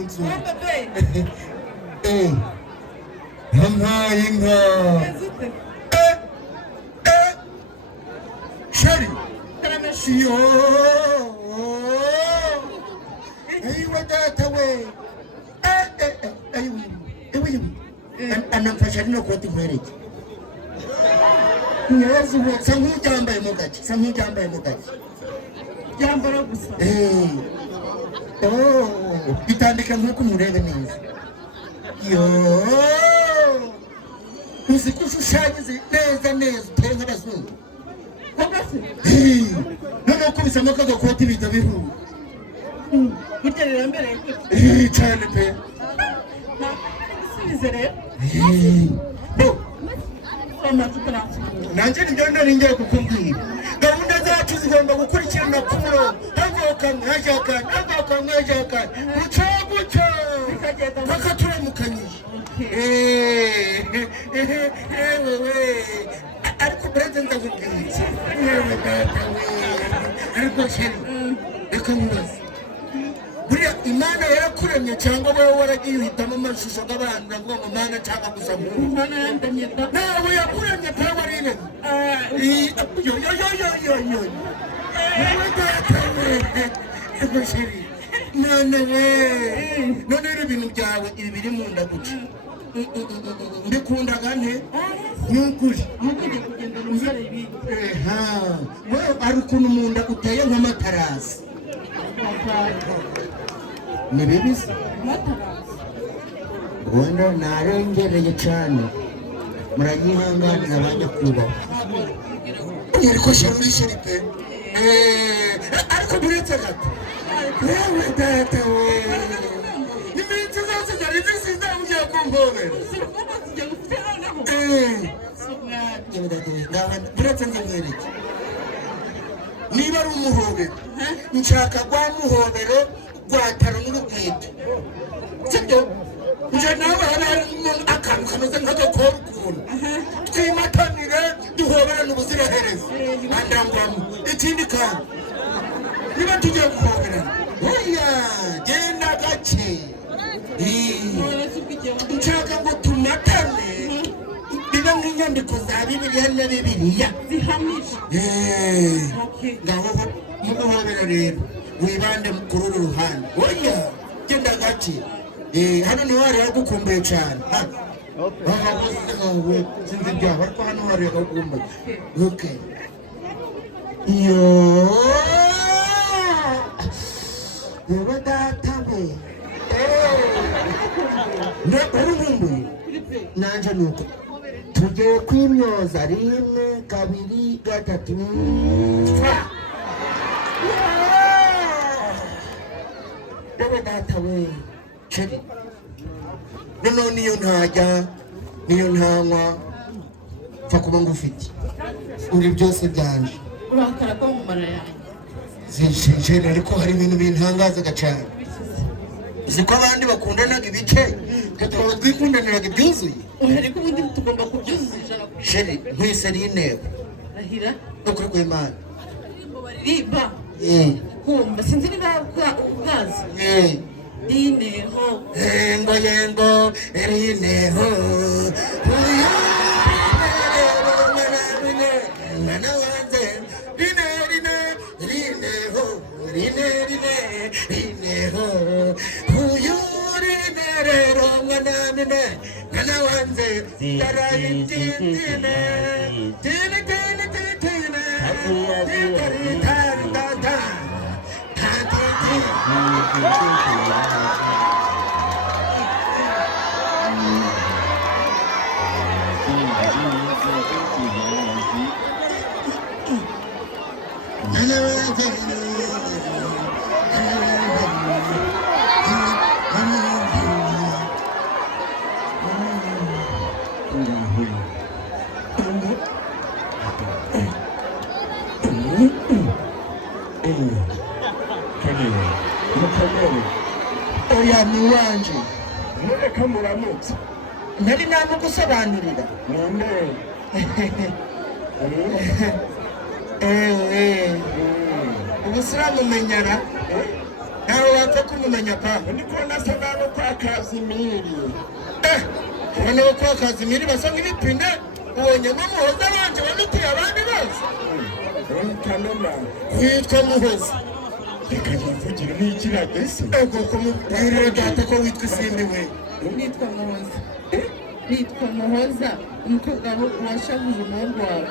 munzu yampaye inka shari yo ayiwa data we ayiwa anamfasha no koti mwereke nyazo samujambaye mugati yambara gusa itandika nkuko murebe neza yo usikushushanyije neza uteye nk'abazungu none ukubisamo kagakoti bita bihu guterera mbere cyane pe sizere nanjye nibyo nari ngiye kukubwira gahunda zacu zigomba gukurikirana ku murongo havuka mwajyakana guca paka turamukanyije ariko bureze ndakubwira yewe data we ariko sheri reka mubaze buriya imana yarakuremye cyangwa wowe waragiye uhitamo amashusho y'abantu uravuga ngo mana cyangwa gusa imana yandemye da nawe yakuremye pe wariremye yewe data we ariko sheri none we none rero ibintu byawe ibi biri mu nda guca mbikundaga nte ni ukuri ntukwiriye kugenda umusore ibi wewe ari ukuntu mu nda uteye nk'amatarasi ni bibisi ubundi narengereye cyane murayihanganira abanyakubahwa ariko sheri sheri pe ariko buretse gato yewe data we iminsi zose zari zisize ugiye kumpobera buretse nzamwereke niba ari umuhobero nshaka rwa muhobero rwataro n'urugwito sibyo nje nawe harimo akantu kameze nk'agakora ukuntu twimatanire duhoberane ubuziraherezo andangwamo ikindi kandi niba tugiye guhoberana oya genda gake nshaka ngo tumatane biba nk'inyandiko za bibiliya na bibiliya zihamije ngaho mu guhobera rero wibande kuri uru ruhande oya genda gake hano niho hari hagukumbuye cyane sinzi byaba ariko hano hari hagukumbuye yewe data we urumumbuye nanjye ni uko tugiye kwimyoza 1 2 3 yewe data we sheri noneho niyo ntajya niyo ntanywa pfa kuba ngufite uri byose byanje urakara ko mu mara yanjye sheri ariko hari ibintu bintangazaga cyane uzi ko abandi bakundanaga ibice tukaba twikundaniraga ibyuzuye ariko ubundi tugomba kubyuzuza ijana sheri nkwise ari intego rahira ukuri kw'Imana baririmba kumva sinzi niba ubwazi rineho yengo rineho mwana wanjye rineho uyu rero mwana wanjye tarayitine oya ni wanje mureka muramutse nari namugusobanurira ubu siramumenyara ntawe wapfa kumumenya pa niko nasa nabo kwa Kazimiri ubona ko kwa Kazimiri basa nk'ibipine ubonyemo Muhoza banje bamutiye abandi bose kanoma witwa Muhoza reka yivugire n'ikiragese ego kumubwirira data ko witwa Isimbi we nitwa Muhoza nitwa Muhoza umukobwa washavuze umuhungu wawe